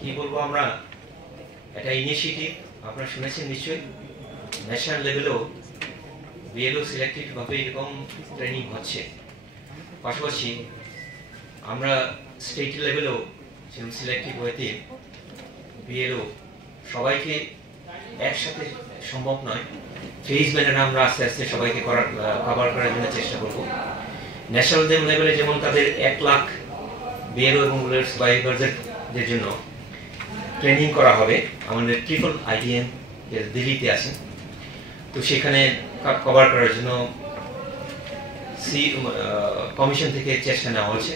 কি বলবো আমরা, একটা ইনিশিয়েটিভ আপনারা শুনেছেন নিশ্চয়ই, ন্যাশনাল লেভেলেও বিএলও সিলেক্টিভভাবে এরকম ট্রেনিং হচ্ছে। পাশাপাশি আমরা স্টেট লেভেলেও সেরকম সিলেক্টিভ ওয়েতে বিএলও সবাইকে একসাথে সম্ভব নয়, ফেজ ম্যানারে আমরা আস্তে আস্তে সবাইকে কভার করার জন্য চেষ্টা করব। ন্যাশনাল লেভেলে যেমন তাদের 1 লাখ বিএলও এবং রুরাল সুপারভাইজারদের জন্য ট্রেনিং করা হবে আমাদের ট্রিপল আইডিএম দিল্লিতে আছে, তো সেখানে কভার করার জন্য কমিশন থেকে চেষ্টা নেওয়া হয়েছে।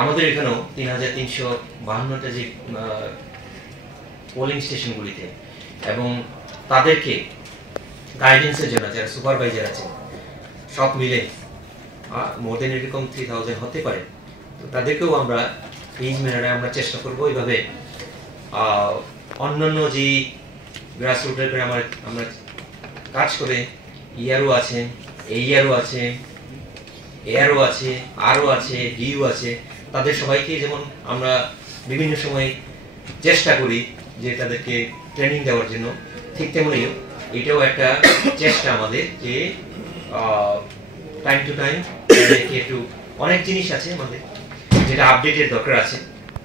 আমাদের এখানেও 3352টা যে পোলিং স্টেশনগুলিতে এবং তাদেরকে গাইডেন্সের জন্য যারা সুপারভাইজার আছে সব মিলে মোর দেন এরকম 3000 হতে পারে, তো তাদেরকেও আমরা ফেজ ম্যানারে আমরা চেষ্টা করবো এইভাবে অন্যান্য যে গ্রাসরুট লেভেলে আমরা কাজ করে ইয়ারও আছে, এইয়ারও আছে, এয়ারও আছে, আরও আছে, ডিইউ আছে, তাদের সবাইকে যেমন আমরা বিভিন্ন সময় চেষ্টা করি যে তাদেরকে ট্রেনিং দেওয়ার জন্য, ঠিক তেমনি এটাও একটা চেষ্টা আমাদের যে টাইম টু টাইম একটু অনেক জিনিস আছে আমাদের যেটা আপডেটের দরকার আছে।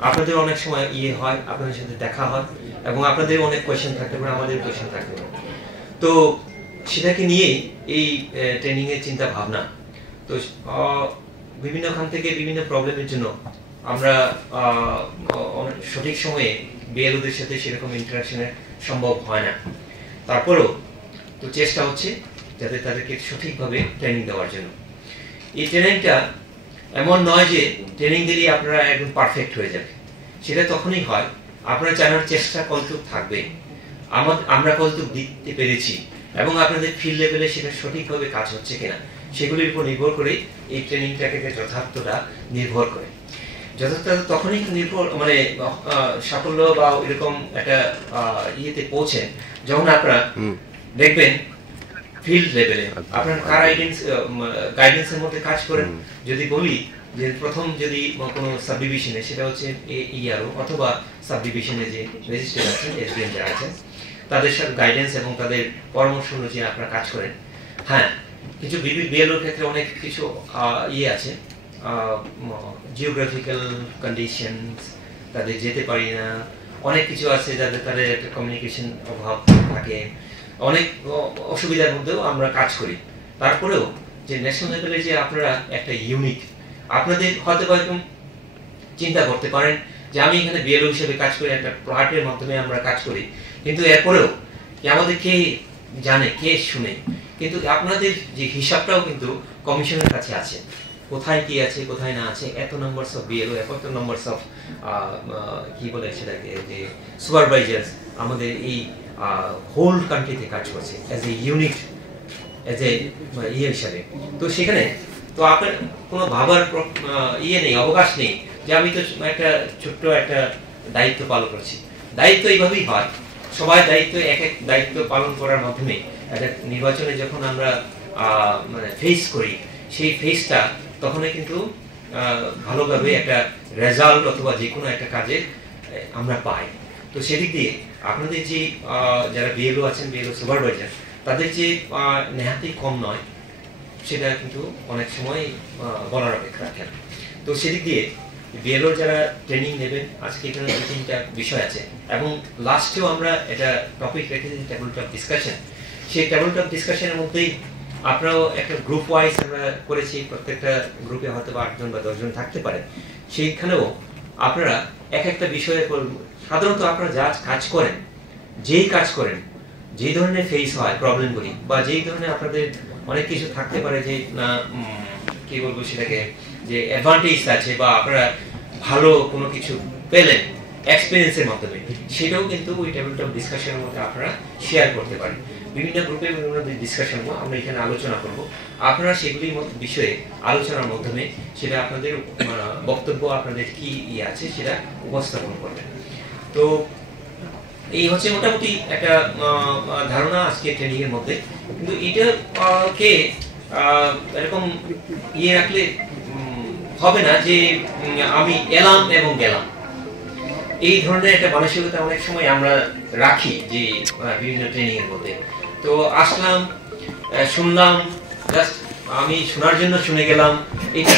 আপনাদের অনেক সময় হয়, আপনাদের সাথে দেখা হয় এবং আপনাদের অনেক কোয়েশ্চেন থাকতে পারে, আমাদের কোয়েশ্চেন থাকতে পারে, তো সেটাকে নিয়েই এই ট্রেনিং এর চিন্তা ভাবনা। তো বিভিন্ন খান থেকে বিভিন্ন প্রবলেমের জন্য আমরা সঠিক সময়ে বিএলওদের সাথে সেরকম ইন্টারাকশনের সম্ভব হয় না, তারপরেও তো চেষ্টা হচ্ছে যাতে তাদেরকে সঠিকভাবে ট্রেনিং দেওয়ার জন্য। এই ট্রেনিংটা এমন নয় যে ট্রেনিং দিলেই আপনারা একদম পারফেক্ট হয়ে যাবে, সেটা তখনই হয় আপনারা জানার চেষ্টা কতটুক থাকবে, আমরা কতটুক দিতে পেরেছি এবং আপনাদের ফিল্ড লেভেলে সেটা সঠিকভাবে কাজ হচ্ছে কিনা সেগুলির উপর নির্ভর করে এই ট্রেনিংটাকে যথার্থতা নির্ভর করে। যথার্থতা তখনই নির্ভর মানে সাফল্য বা এরকম একটা ইয়েতে পৌঁছেন যখন আপনারা দেখবেন ফিল্ড লেভেলে আপনার কার গাইডেন্সের মধ্যে কাজ করেন। যদি বলি যে প্রথম যদি কোনো সাবডিভিশনে সেটা হচ্ছে ইআরও অথবা সাবডিভিশনে যে রেজিস্ট্রার আছেন, এসডিএম যারা আছেন, তাদের সাথে গাইডেন্স এবং তাদের পরামর্শ অনুযায়ী আপনারা কাজ করেন। হ্যাঁ, কিছু বিএলওর ক্ষেত্রে অনেক কিছু আছে, জিওগ্রাফিক্যাল কন্ডিশনস, তাদের যেতে পারি না, অনেক কিছু আছে যাদের তাদের একটা কমিউনিকেশন অভাব থাকে, অনেক অসুবিধার মধ্যেও আমরা কাজ করি। তারপরেও যে ন্যাশনাল লেভেলে যে আপনারা একটা ইউনিট, আপনাদের হয়তো এরকম চিন্তা করতে পারেন যে আমি এখানে বিএলও হিসেবে কাজ করি, একটা প্লটের মাধ্যমে আমরা কাজ করি, কিন্তু এরপরেও আমাদের কে জানে, কে শুনে, কিন্তু আপনাদের যে হিসাবটাও কিন্তু কমিশনের কাছে আছে, কোথায় কি আছে কোথায় না আছে, এত নাম্বারস অফ বিএলও, এত নাম্বারস অফ কি বলে সেটাকে যে সুপারভাইজার্স আমাদের এই হোল কান্ট্রিতে কাজ করছে as a unit, as a হিসাবে। তো সেখানে তো আপনার কোনো ভাবার নেই, অবকাশ নেই যে আমি তো একটা ছোট্ট একটা দায়িত্ব পালন করছি। দায়িত্ব এইভাবেই হয়, সবাই দায়িত্ব এক এক দায়িত্ব পালন করার মাধ্যমে একটা নির্বাচনে যখন আমরা মানে ফেস করি, সেই ফেসটা তখনই কিন্তু ভালোভাবে একটা রেজাল্ট অথবা যে কোনো একটা কাজে আমরা পাই। তো সেদিক দিয়ে আপনাদের যে যারা বিএলও আছেন, বিএলও সুপারভাইজার, তাদের যে নেহাতি কম নয় সেটা কিন্তু অনেক সময় বলার অপেক্ষা রাখেন। তো সেদিক দিয়ে বিএলও যারা ট্রেনিং নেবেন, আজকে এখানে 2-3টা বিষয় আছে এবং লাস্টেও আমরা এটা টপিক রেখেছি টেবিল টপ ডিসকাশন। সেই টেবিল টপ ডিসকাশনের মধ্যেই আপনারাও একটা গ্রুপ ওয়াইজ আমরা করেছি, প্রত্যেকটা গ্রুপে হয়তো 8 জন বা 10 জন থাকতে পারে। সেইখানেও আপনারা এক একটা বিষয়ে সাধারণত আপনারা যা কাজ করেন, যেই কাজ করেন, যেই ধরনের ফেস হয় প্রবলেমগুলি বা যেই ধরনের আপনাদের অনেক কিছু থাকতে পারে যে না কি বলবো সেটাকে যে অ্যাডভান্টেজ আছে বা আপনারা ভালো কোনো কিছু পেলেন এক্সপিরিয়েন্সের মাধ্যমে, সেটাও কিন্তু ওই টেবিল টপ ডিসকাশনের মধ্যে আপনারা শেয়ার করতে পারেন। বিভিন্ন গ্রুপে বিভিন্ন ডিসকাশন আমরা এখানে আলোচনা করব, আপনারা সেগুলির বিষয়ে আলোচনার মাধ্যমে সেটা আপনাদের বক্তব্য, আপনাদের কি আছে সেটা উপস্থাপন করবেন। তো এই হচ্ছে মোটামুটি একটা ধারণা আজকে ট্রেনিং এর মধ্যে। কিন্তু এটাকে এরকম রাখলে হবে না যে আমি এলাম এবং গেলাম, এই ধরনের একটা মানসিকতা অনেক সময় আমরা রাখি যে বিভিন্ন ট্রেনিং এর মধ্যে। তো আসলাম, শুনলাম, জাস্ট আমি শোনার জন্য শুনে গেলাম, এটা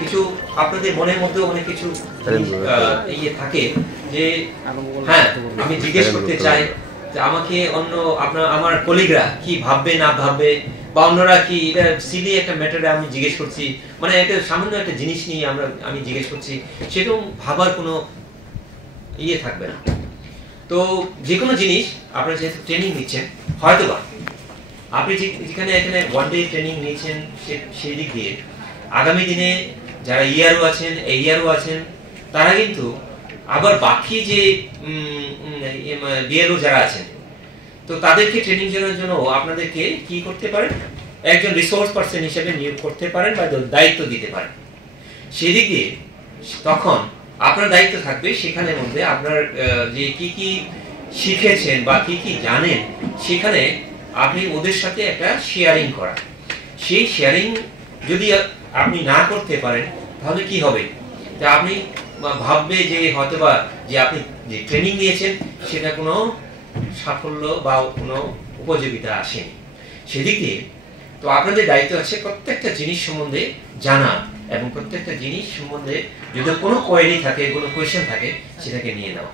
কিছু আপনাদের মনের মধ্যে অনেক কিছু ইয়ে থাকে যে হ্যাঁ আমি জিজ্ঞেস করতে চাই যে আমাকে অন্য আমার কলিগরা কি ভাববে না ভাববে, বা অন্যরা কি এটা সিলি একটা ম্যাটারে আমি জিজ্ঞেস করছি, মানে একটা সামান্য একটা জিনিস নিয়ে আমি জিজ্ঞেস করছি, সেরকম ভাবার কোনো ইয়ে থাকবে না। তো যে কোনো জিনিস আপনারা যেহেতু ট্রেনিং নিচ্ছেন, হয়তোবা আপনি যেখানে এখানে ওয়ান ডে ট্রেনিং নিয়েছেন সেই দিক দিয়ে আগামী দিনে যারা ইয়ারও আছেন ইয়ারও আছেন তারা কিন্তু আবার বাকি যে বিএলও যারা আছেন, তো তাদেরকে ট্রেনিং দেওয়ার জন্য আপনাদেরকে কি করতে পারেন, একজন রিসোর্স পারসন হিসেবে নিয়োগ করতে পারেন বা দায়িত্ব দিতে পারেন। সেদিক দিয়ে তখন আপনার দায়িত্ব থাকবে সেখানের মধ্যে আপনার যে কি কি শিখেছেন বা কি কি জানেন সেখানে আপনি ওদের সাথে একটা শেয়ারিং করা। সেই শেয়ারিং যদি আপনি না করতে পারেন তাহলে কি হবে, যে আপনি ভাববে যে হয়তোবা যে আপনি যে ট্রেনিং নিয়েছেন সেটা কোনো সাফল্য বা কোনো উপযোগিতা আসেনি। সেদিক দিয়ে তো আপনাদের দায়িত্ব আছে প্রত্যেকটা জিনিস সম্বন্ধে জানা এবং প্রত্যেকটা জিনিস সম্বন্ধে যদি কোনো কোয়েরি থাকে, কোনো কোয়েশ্চেন থাকে, সেটাকে নিয়ে নেওয়া।